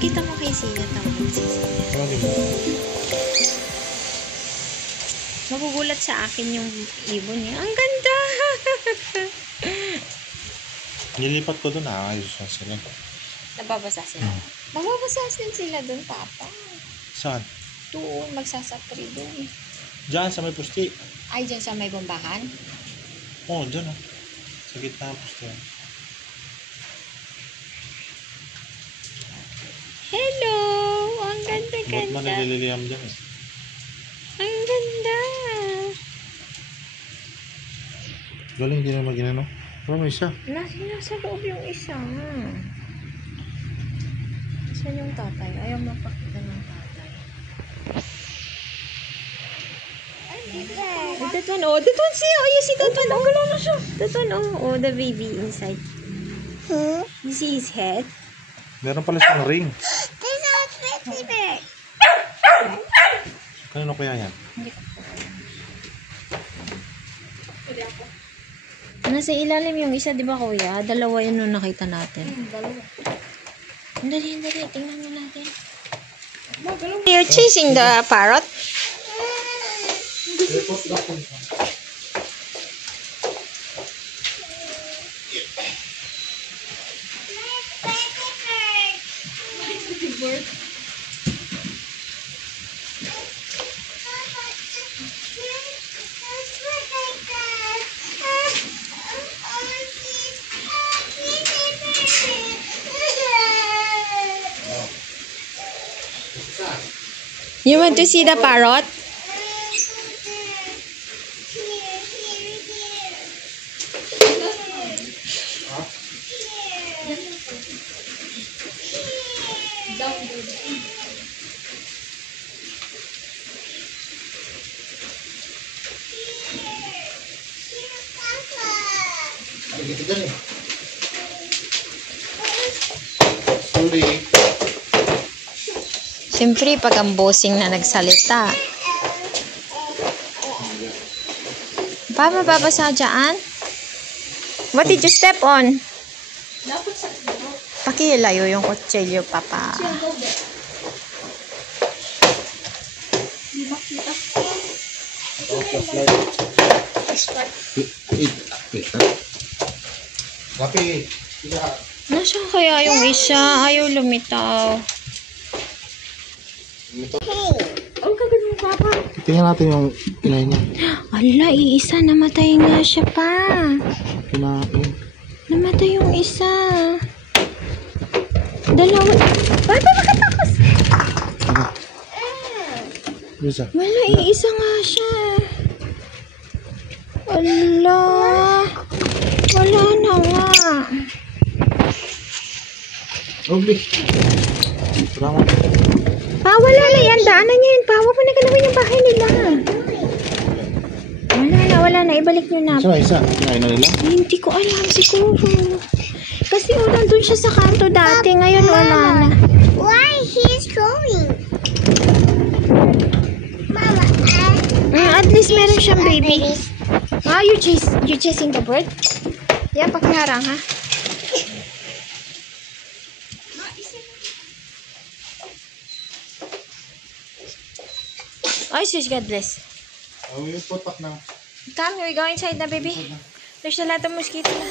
Pakita mo kay Sia. Tawagin si Sia. Magugulat sa akin yung ibon niya. Ang ganda! Nilipat ko doon, ayos na sila. Nababasa sila. Mababasa din sila doon, Papa. Saan? Doon, magsasapri doon. Diyan sa may pusti. Ay, dyan sa may bombahan? Oo, dyan sa gitna ng pusti. Hello! Ang ganda-ganda. Ba't man naliliyam dyan eh? Ang ganda! Galing din naman ginano. Ano may isa? Nasa loob yung isa. Saan yung tatay? Ayaw mapakita ng tatay. That one, oh. That one, see? Oh, you see that one? Oh, gano'n na siya. That one, oh. Oh, the baby inside. You see his head? Meron pala siyang ring. There's a baby bear. Kanino kaya yan? Nasa ilalim yung isa, di ba kuya? Dalawa yun nung nakita natin. Dalawa. Dali. Tingnan mo natin. You're chasing the parrot? You want to see the parrot? Siyempre, pag ang bossing na nagsalita. Pa, mababasa dyan? What did you step on? Pakilayo yung kutsilyo, Papa. Nasaan kaya yung isa? Ayaw lumitaw. Oh, kagad mo, Papa. Tingnan natin yung inay niya. Ala, iisa. Namatay nga siya pa. Kinain. Namatay yung isa. Dalawa. Baba, makatakos. Bisa. Wala, iisa nga siya. Ala. Wala na nga. Obli. Salamat. Pa, wala na yan. Daanan niya yun. Pa, huwag mo na galawin yung bahay nila. Wala na. Ibalik nyo na. Saan isa? Kinain na nila? Ay, hindi ko alam siguro. Kasi nandun siya sa kanto dati. Ngayon wala na. Why he's going? Mama, At least meron siyang baby. Ah, you chasing the bird? Yeah, pakiharang ha. Ay, sis, God bless. Oh, yung putak na. Come, we go inside na, baby. There's a lot of mosquito na.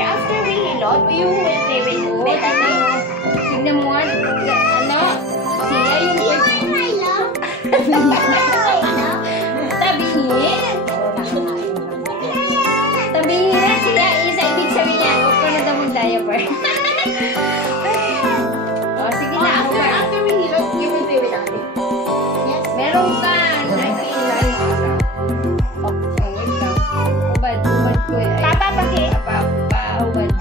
After we hilot, you will play with food. tignan mo nga. Ano? Sila yung tabihin. Tabihin sila. Isa ibig sabihin yan. Huwag ko na daw mag-diaper. Oh, sige na. After we hilot, you will play with Ate. Yes. Meron ka. Nakikilala. Okay, wait lang. Ubad ko eh. Papa, paki. Ubad.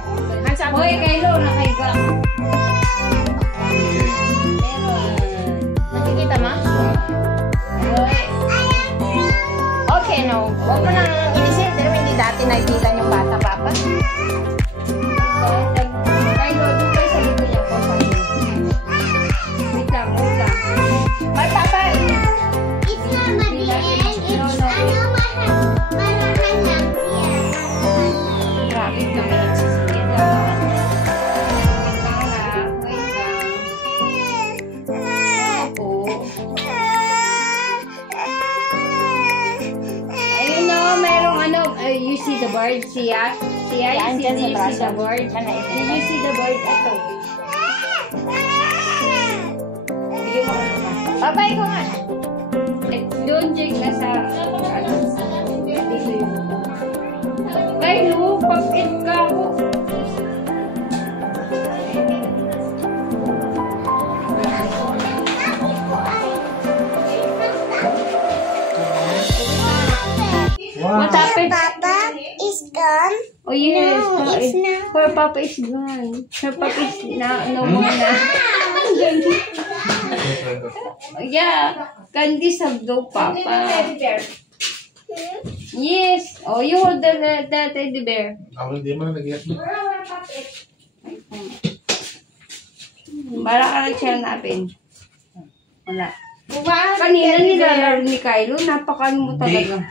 Hoy, Kylo, nakahiga. Nakikita mo? Okay, no. Huwag mo nang inisin. Pero hindi dati nakikita yung bata, Papa. Kylo, doon kayo sa likod niya po. Wait lang, wait lang. see the bird? Siya? Siya? Yan, Do dyan sa you see braso. the bird? Maliit. Did you see the bird? Ito. Bigyan mo ka na. Babay ko nga. Doon, Jake, nasa... Ano? Dito yun. Ay, no, pag-it ka ako. What happened? Papa is gone. Oh, yes. No, it's not. Her papa is gone. Her papa is no more na. Yeah. Candy have no papa. Yes. Oh, you hold the teddy bear. Ako hindi mo na nag-iyak mo. Para ka lang siya hanapin. Wala. Kanina nilalaro ni Kylo. Napakano mo talaga.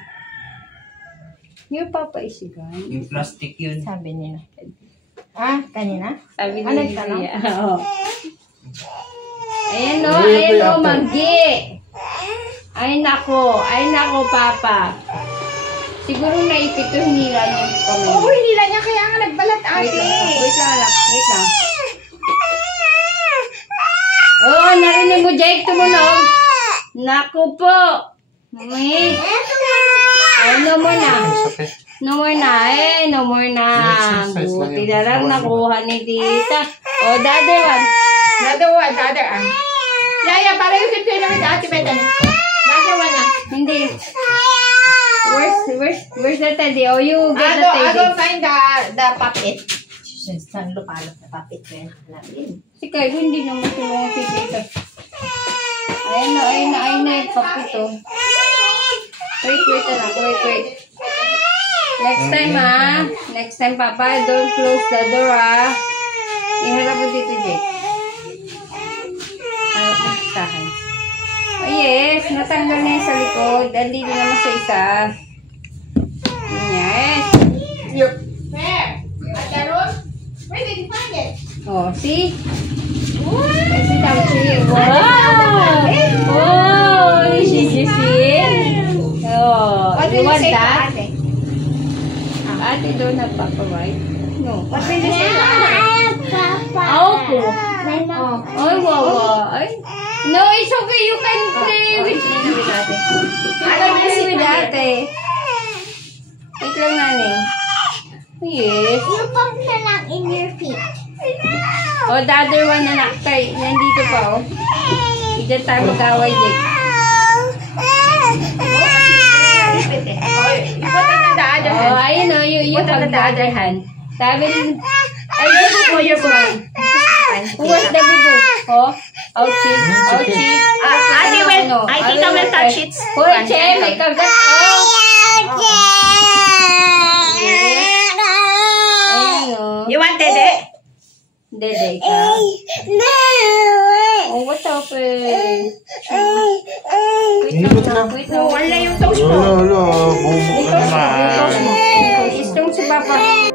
Your papa is gone. Yung plastic yun. Sabi nila. Ah, kanina? Sabi Ano ni tanong? Lydia. Oo. Ayan o, ayan o, Manggi. Ay nako, papa. Siguro naipit yung nila niya kami. Oo, hindi lang niya kaya nga nagbalat Wait ate. lang, wait lang. Oo, narinig mo, Jake, tumunog. Naku po. Mami. Ay, no more na. No more na, no more na. Exercise lang Buti yun. na lang nakuha ni tita. O, dati one. Another one, other arm. Yaya, para yung simple naman sa ate Betan. Another one na. Hindi. Where's the teddy? Oh, you get the I teddy. go find the puppet. Saan lupalop na puppet ko yan? Hanapin. Si Kyle, hindi naman tulungan si tita. Ayun na yung papito. Wait lang, wait. Next time, Next time, Papa, don't close the door, Iharap mo dito, Jake. Sa akin. Oh, yes. Natanggal na yung sa likod. Andito naman sa isa. Yes. Where? At the room? Where did you find it? Oh, see? What? Sit down, see? Wow! Oh, did you see? Oh, What you will you want say to that? ate? Ate don't have Papa, right? No. What will you say to ate? Papa. Opo. Oh. Ay, wawa. Ay. No, it's okay. You can play with ate. You can play with ate. Wait lang, Nani. Yes. You pop na lang in your feet. Oh, the other one na naktay. Nandito pa, oh. Hindi tayo mag-away, Jake. Oh, ayun, oh. You have the other hand. Sabi rin, I just for your one. Who was the bubu? Oh, ouchie. Ate will, I think I will touch it. Hoy, Che, may kagat. Oh. Ayun, oh. You want it? Dede ka. Oh, what happened? Wait lang. Wala yung toast mo. Wala, bubo ka naman. Istong si Papa.